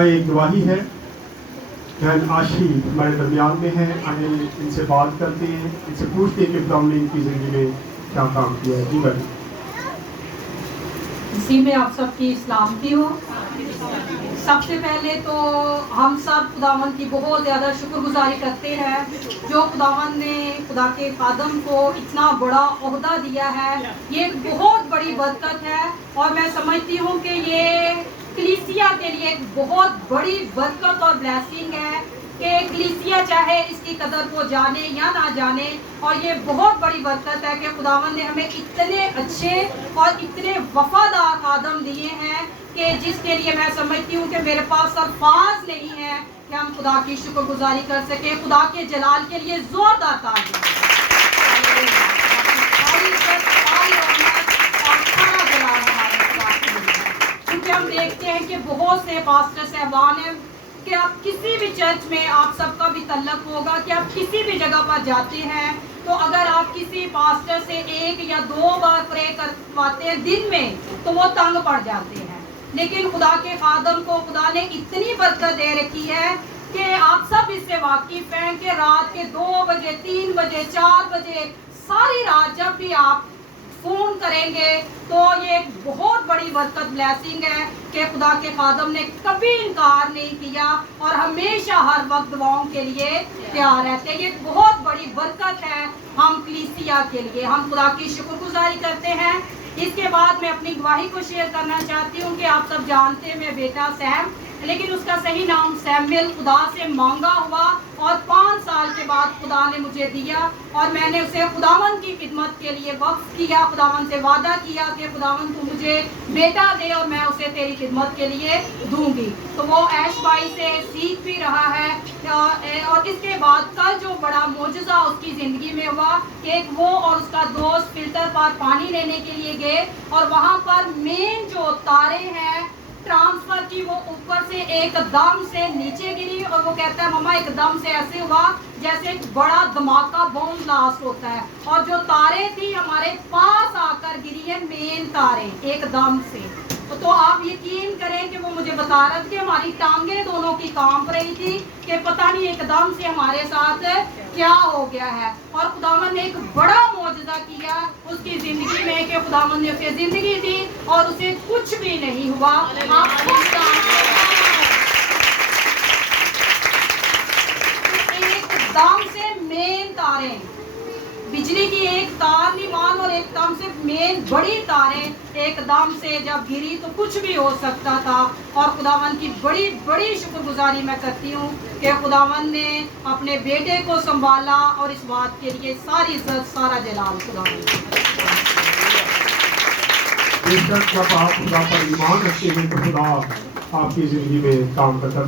एक गवाही है। बहन आशी हमारे दरमियान में है। आगे इनसे बात करते हैं, इनसे पूछते हैं कि खुदा ने इनकी ज़िंदगी में क्या काम किया है। जी बहन। इसी में आप सबकी सलामती हो। सबसे पहले तो हम सब खुदावन की बहुत ज़्यादा शुक्रगुजारी करते हैं जो खुदावन ने खुदा के खादम को इतना बड़ा ओहदा दिया है। ये एक बहुत बड़ी बरकत है और मैं समझती हूँ कि ये कलीसिया के लिए एक बहुत बड़ी बरकत और ब्लेसिंग है कि कलीसिया चाहे इसकी कदर को जाने या ना जाने। और ये बहुत बड़ी बरकत है कि खुदावन ने हमें इतने अच्छे और इतने वफादार खादम दिए हैं कि जिसके लिए मैं समझती हूँ कि मेरे पास अल्फाज नहीं है कि हम खुदा की शुक्रगुजारी कर सके। खुदा के जलाल के लिए जोरदार तालियां। क्योंकि हम देखते हैं कि बहुत से पास्टर साहबान हैं कि आप किसी भी चर्च में, आप सबका भी तल्लक होगा कि आप किसी भी जगह पर जाते हैं तो अगर आप किसी पास्टर से 1 या 2 बार प्रे करवाते हैं दिन में तो वो तंग पड़ जाते हैं। लेकिन खुदा के खादम को खुदा ने इतनी बरकत दे रखी है कि आप सब इससे वाकिफ हैं कि रात के 2 बजे, 3 बजे, 4 बजे, सारी रात जब भी आप फोन करेंगे तो ये एक बहुत बड़ी बरकत ब्लेसिंग है कि खुदा के खादम ने कभी इनकार नहीं किया और हमेशा हर वक्त दुआओं के लिए तैयार रहते हैं। ये एक बहुत बड़ी बरकत है हम कलीसिया के लिए। हम खुदा की शुक्रगुजारी करते हैं। इसके बाद मैं अपनी गवाही को शेयर करना चाहती हूँ कि आप सब जानते हैं मेरा बेटा सैम, लेकिन उसका सही नाम सैमुअल खुदा से मांगा हुआ और 5 साल के बाद खुदा ने मुझे दिया और मैंने उसे खुदावन की खिदमत के लिए वक्फ किया। खुदावन से वादा किया कि खुदावन तू मुझे बेटा दे और मैं उसे तेरी खिदमत के लिए दूंगी। तो वो ऐश भाई से सीख भी रहा है। और इसके बाद कल जो बड़ा मोजज़ा उसकी ज़िंदगी में हुआ, एक वो और उसका दोस्त फिल्टर पर पानी लेने के लिए गए और वहाँ पर मेन जो तारे हैं ट्रांसफर की वो ऊपर से एकदम से नीचे गिरी और वो कहता है मम्मा एकदम से ऐसे हुआ जैसे एक बड़ा धमाका बॉम्ब ब्लास्ट होता है और जो तारे थी हमारे पास आकर गिरी है, मेन तारे एकदम से। तो आप यकीन करें कि वो मुझे बता रहा था कि हमारी टांगे दोनों की कांप रही थी कि पता नहीं एकदम से हमारे साथ क्या हो गया है। और खुदावन ने एक बड़ा मौजज़ा किया उसकी जिंदगी में कि खुदावन ने उसे जिंदगी दी और उसे कुछ भी नहीं हुआ। आप खुद जानते हैं एकदम से मेन तारे, बिजली की एक तार नहीं मान और एकदम से मेन बड़ी तारें एकदम से जब गिरी तो कुछ भी हो सकता था। और खुदावन की बड़ी बड़ी शुक्रगुजारी मैं करती हूँ कि खुदावन ने अपने बेटे को संभाला और इस बात के लिए सारी इज्जत सारा जलाल खुदावन। जब आप खुदा पर ईमान रखते हैं तो खुदा आपकी जिंदगी में काम करता है।